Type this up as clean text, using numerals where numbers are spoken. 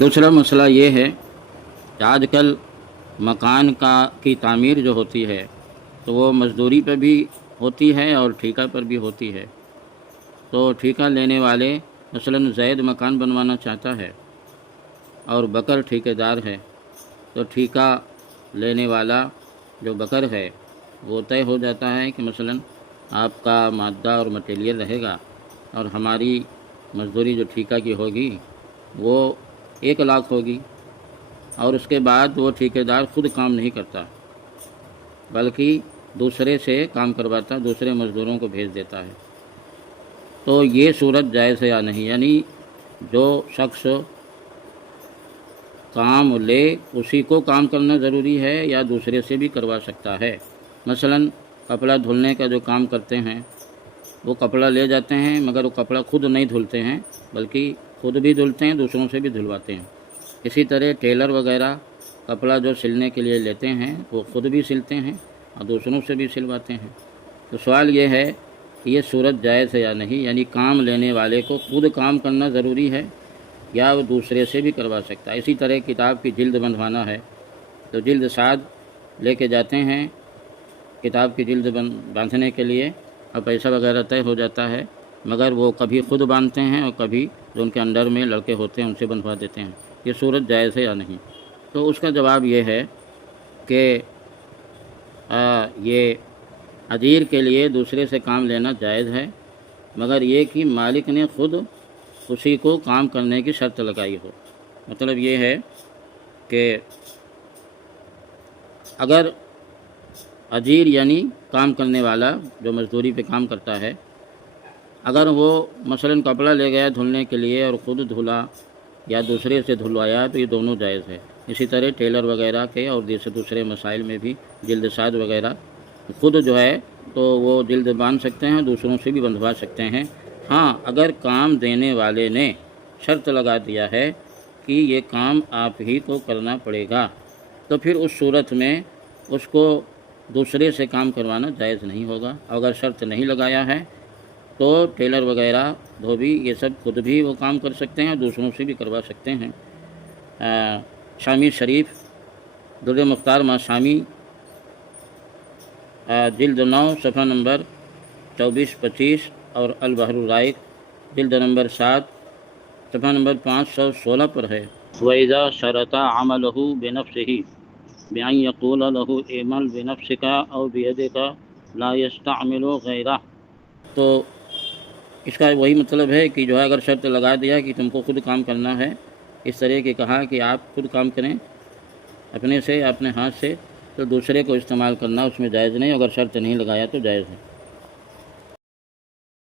دوسرا مسئلہ یہ ہے کہ آج کل مکان کی تعمیر جو ہوتی ہے تو وہ مزدوری پہ بھی ہوتی ہے اور ٹھیکہ پر بھی ہوتی ہے۔ تو ٹھیکہ لینے والے مثلاً زید مکان بنوانا چاہتا ہے اور بکر ٹھیکے دار ہے، تو ٹھیکہ لینے والا جو بکر ہے وہ طے ہو جاتا ہے کہ مثلاً آپ کا مادہ اور مٹیریل رہے گا اور ہماری مزدوری جو ٹھیکہ کی ہوگی وہ 1 لاکھ ہوگی، اور اس کے بعد وہ ٹھیکیدار خود کام نہیں کرتا بلکہ دوسرے سے کام کرواتا، دوسرے مزدوروں کو بھیج دیتا ہے۔ تو یہ صورت جائز ہے یا نہیں؟ یعنی جو شخص کام لے اسی کو کام کرنا ضروری ہے یا دوسرے سے بھی کروا سکتا ہے؟ مثلاً کپڑا دھلنے کا جو کام کرتے ہیں وہ کپڑا لے جاتے ہیں مگر وہ کپڑا خود نہیں دھلتے ہیں بلکہ خود بھی دھلتے ہیں، دوسروں سے بھی دھلواتے ہیں۔ اسی طرح ٹیلر وغیرہ کپڑا جو سلنے کے لیے لیتے ہیں وہ خود بھی سلتے ہیں اور دوسروں سے بھی سلواتے ہیں۔ تو سوال یہ ہے کہ یہ صورت جائز ہے یا نہیں؟ یعنی کام لینے والے کو خود کام کرنا ضروری ہے یا وہ دوسرے سے بھی کروا سکتا ہے؟ اسی طرح کتاب کی جلد بندھوانا ہے تو جلد ساز لے کے جاتے ہیں کتاب کی جلد باندھنے کے لیے اور پیسہ وغیرہ طے ہو جاتا ہے، مگر وہ کبھی خود باندھتے ہیں اور کبھی جو ان کے انڈر میں لڑکے ہوتے ہیں ان سے بندھوا دیتے ہیں۔ یہ صورت جائز ہے یا نہیں؟ تو اس کا جواب یہ ہے کہ یہ اجیر کے لیے دوسرے سے کام لینا جائز ہے، مگر یہ کہ مالک نے خود اسی کو کام کرنے کی شرط لگائی ہو۔ مطلب یہ ہے کہ اگر اجیر یعنی کام کرنے والا جو مزدوری پہ کام کرتا ہے، اگر وہ مثلاً کپڑا لے گیا دھلنے کے لیے اور خود دھلا یا دوسرے سے دھلوایا تو یہ دونوں جائز ہے۔ اسی طرح ٹیلر وغیرہ کے اور دوسرے مسائل میں بھی جلد ساز وغیرہ خود جو ہے تو وہ جلد باندھ سکتے ہیں، دوسروں سے بھی بندھوا سکتے ہیں۔ ہاں، اگر کام دینے والے نے شرط لگا دیا ہے کہ یہ کام آپ ہی کو کرنا پڑے گا تو پھر اس صورت میں اس کو دوسرے سے کام کروانا جائز نہیں ہوگا۔ اگر شرط نہیں لگایا ہے تو ٹیلر وغیرہ دھوبی یہ سب خود بھی وہ کام کر سکتے ہیں، دوسروں سے بھی کروا سکتے ہیں۔ شامی شریف در مختار ماشامی جلد 9 صفحہ نمبر 24-25 اور البحر الرائق جلد نمبر 7 صفحہ نمبر 516 پر ہے۔ وَإِذَا شَرَطَ عَمَلَهُ بِنَفْسِهِ بِأَنْ يَقُولَ لَهُ اعْمَلْ بِنَفْسِكَ أَوْ بِيَدِكَ لَا يَسْتَعْمِلُ غَيْرَهُ۔ تو اس کا وہی مطلب ہے کہ جو ہے اگر شرط لگا دیا کہ تم کو خود کام کرنا ہے، اس طرح کہ کہا کہ آپ خود کام کریں اپنے سے اپنے ہاتھ سے، تو دوسرے کو استعمال کرنا اس میں جائز نہیں، اگر شرط نہیں لگایا تو جائز ہے۔